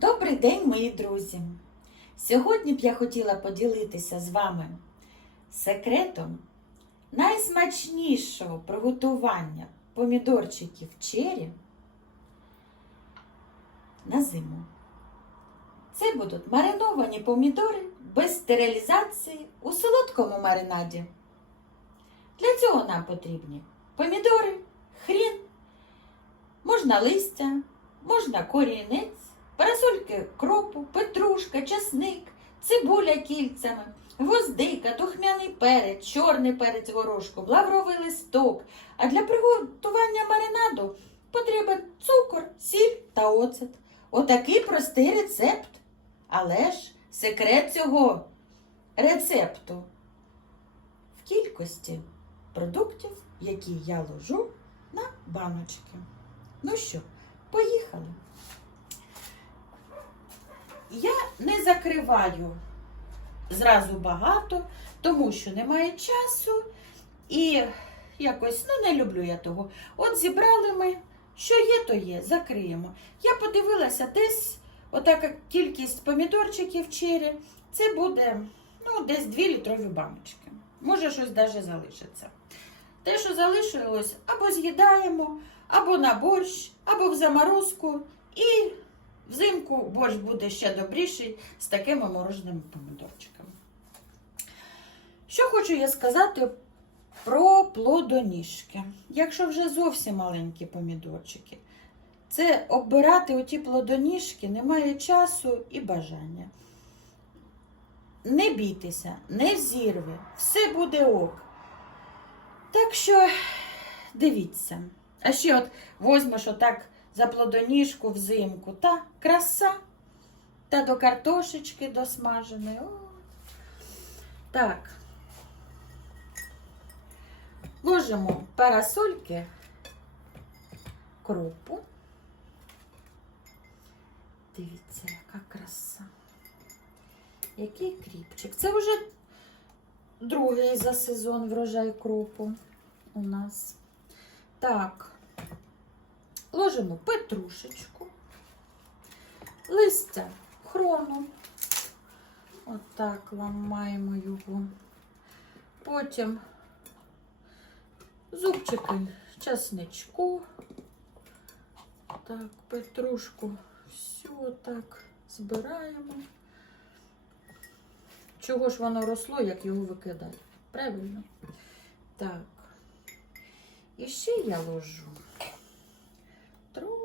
Добрий день, мої друзі! Сьогодні б я хотіла поділитися з вами секретом найсмачнішого приготування помідорчиків чері на зиму. Це будуть мариновані помідори без стерилізації у солодкому маринаді. Для цього нам потрібні помідори, хрін, можна листя, можна корінець, парасольки кропу, петрушка, часник, цибуля кільцями, гвоздика, тухмяний перець, чорний перець горошком, лавровий листок. А для приготування маринаду потрібен цукор, сіль та оцет. Отакий простий рецепт. Але ж секрет цього рецепту в кількості продуктів, які я ложу на баночки. Ну що, поїхали. Я не закриваю зразу багато, тому що немає часу і якось ну, не люблю я того. От зібрали ми, що є, то є, закриємо. Я подивилася десь отака кількість помідорчиків чері. Це буде ну, десь 2 літрові баночки. Може, щось навіть залишиться. Те, що залишилось, або з'їдаємо, або на борщ, або в заморозку. І взимку борщ буде ще добріший з такими мороженими помідорчиками. Що хочу я сказати про плодоніжки. Якщо вже зовсім маленькі помідорчики, це обирати оті плодоніжки немає часу і бажання. Не бійтеся, не зірве, все буде ок. Так що дивіться. А ще от возьмеш отак за плодоніжку взимку. Та краса. Та до картошечки досмаженої. Так. Ложимо парасольки кропу. Дивіться, яка краса. Який кріпчик. Це вже другий за сезон врожай кропу у нас. Так, ложимо петрушечку, листя хрону. Отак ламаємо його. Потім зубчики часничку. Так, петрушку все так збираємо. Чого ж воно росло, як його викидати? Правильно? Так. І ще я ложу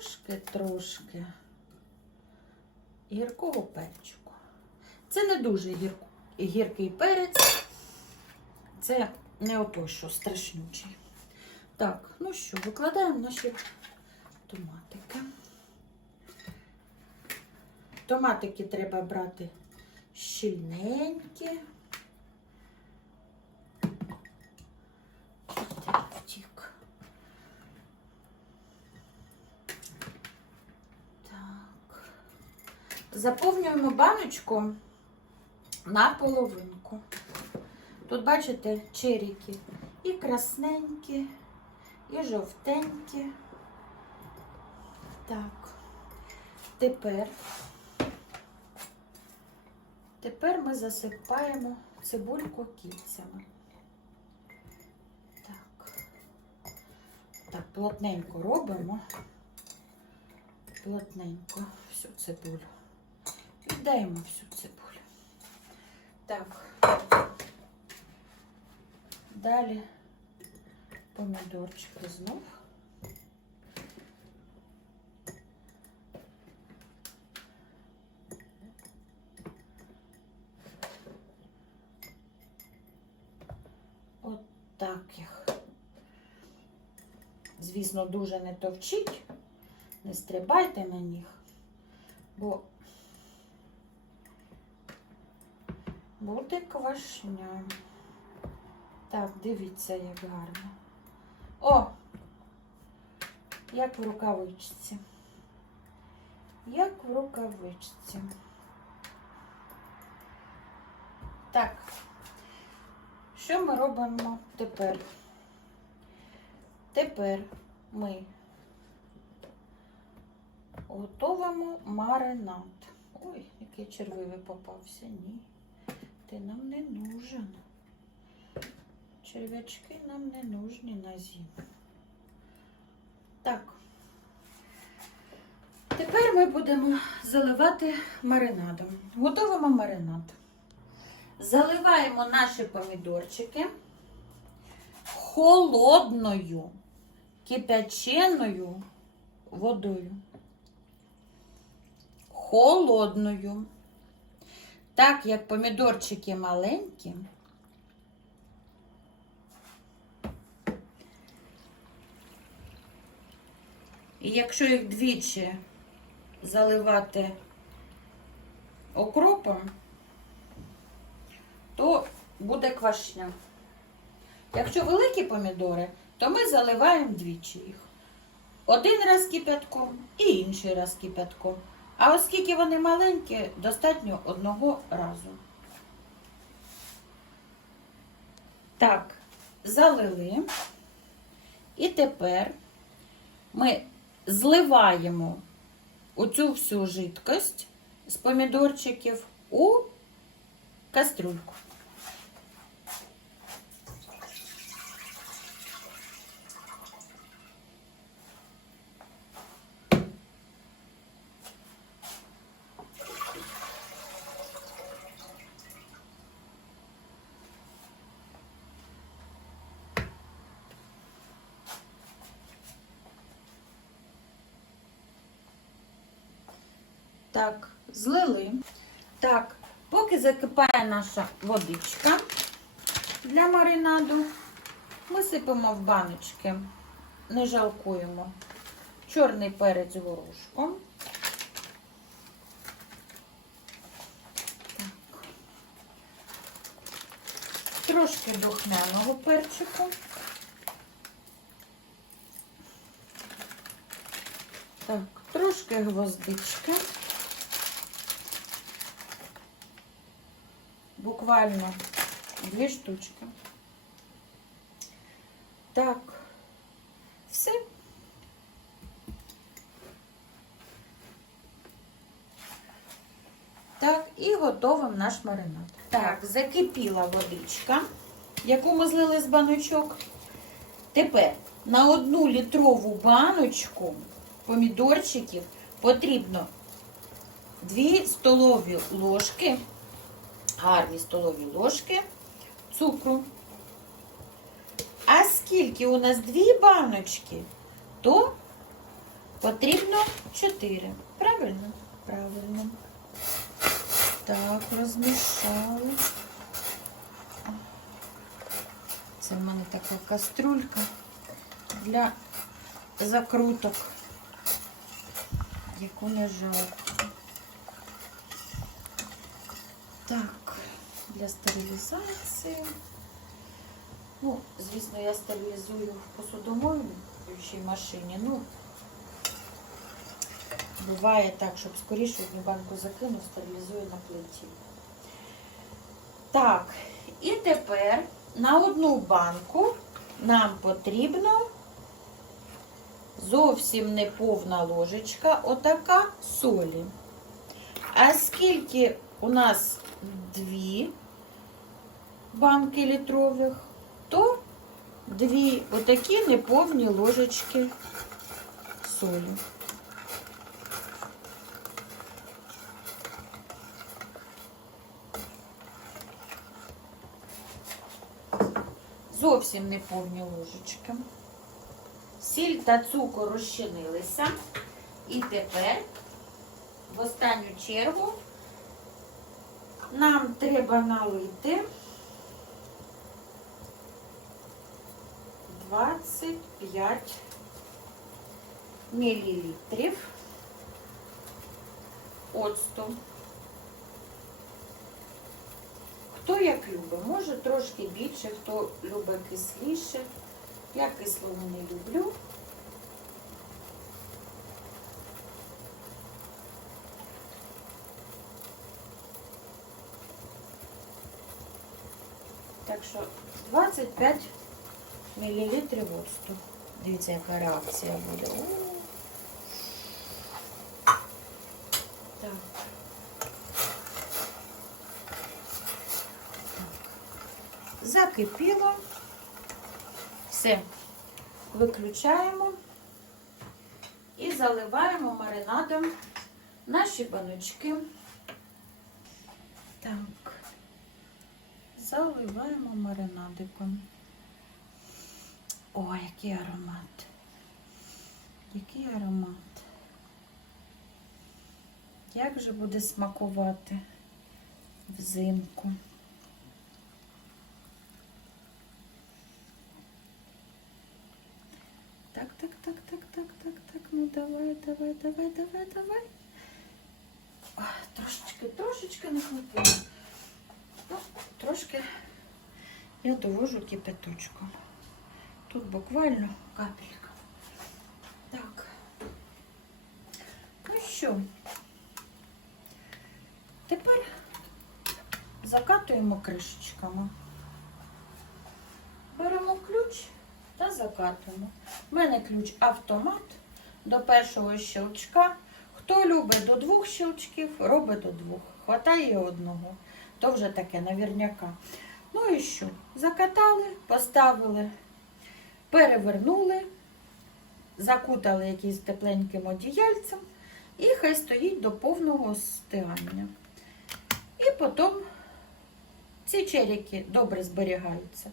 трошки-трошки гіркого перчику. Це не дуже гір... гіркий перець. Це не ото, що страшнючий. Так, ну що, викладаємо наші томатики. Томатики треба брати щільненькі. Втік. Так. Заповнюємо баночку на половинку. Тут, бачите, черіки і красненькі, і жовтенькі. Так, тепер, тепер ми засипаємо цибульку кільцями. Так, так, плотненько робимо. Плотненько всю цибулю. Віддаємо всю цибулю. Так. Далі помідорчики знов. Так їх. Звісно, дуже не товчіть, не стрибайте на них, бо буде квашня. Так, дивіться, як гарно. О! Як в рукавичці. Як в рукавичці. Так, що ми робимо тепер? Тепер ми готовимо маринад. Ой, який червивий попався. Ні. Ти нам не нужен. Черв'ячки нам не нужні на зиму. Так. Тепер ми будемо заливати маринадом. Готовимо маринад. Заливаємо наші помідорчики холодною кипяченою водою. Холодною. Так як помідорчики маленькі, і якщо їх двічі заливати окропом, то буде квашня. Якщо великі помідори, то ми заливаємо двічі їх. Один раз кипятком і інший раз кипятком. А оскільки вони маленькі, достатньо одного разу. Так, залили. І тепер ми зливаємо оцю всю жидкость з помідорчиків у кастрюльку. Так, злили. Так, поки закипає наша водичка для маринаду, ми сипемо в баночки, не жалкуємо. Чорний перець горошком. Трошки духмяного перчику. Так, трошки гвоздички. Буквально дві штучки. Так, все. Так, і готовим наш маринад. Так, закипіла водичка, яку ми злили з баночок. Тепер на одну літрову баночку помідорчиків потрібно 2 столові ложки, гарні столові ложки цукру. А скільки у нас дві баночки, то потрібно 4. Правильно? Правильно. Так, розмішали. Це в мене така каструлька для закруток, яку не жалко. Так, для стерилізації. Ну, звісно, я стерилізую в посудомоючій машині. Ну, буває так, щоб скоріше одну банку закину, стерилізую на плиті. Так, і тепер на одну банку нам потрібно зовсім не повна ложечка, отака солі. А скільки у нас дві банки літрових, то дві отакі неповні ложечки солі. Зовсім неповні ложечки. Сіль та цукор розчинилися. І тепер, в останню чергу, нам треба налити 25 мл оцту. Хто як любить, може трошки більше, хто любить кисліше. Я кислого не люблю. Так що 25 мілілітрів оцту. Дивіться, яка реакція буде. Так. Закипіло. Все. Виключаємо і заливаємо маринадом наші баночки. Так, заливаємо маринадиком. Ой, який аромат. Який аромат. Як же буде смакувати взимку? Так, так, так, так, так, так, так. Ну давай, давай, давай, давай, давай. Трошечки, трошечки хватило. Ну, трошки я довожу кипяточку. Тут буквально капелька. Так. Ну що, тепер закатуємо кришечками. Беремо ключ та закатуємо. У мене ключ автомат до першого щелчка. Хто любить до двох щелчків, робить до двох. Хватає одного. То вже таке навірняка. Ну і що? Закатали, поставили, перевернули, закутали якимось тепленьким одіяльцем і хай стоїть до повного стигання. І потім ці черіки добре зберігаються.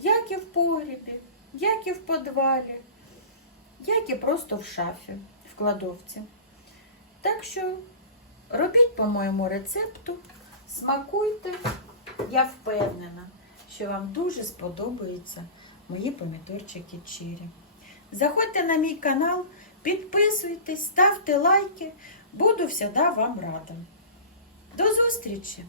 Як і в погрібі, як і в подвалі, як і просто в шафі, в кладовці. Так що робіть по моєму рецепту, смакуйте. Я впевнена, що вам дуже сподобаються мої помідорчики чирі. Заходьте на мій канал, підписуйтесь, ставте лайки. Буду завжди вам рада. До зустрічі!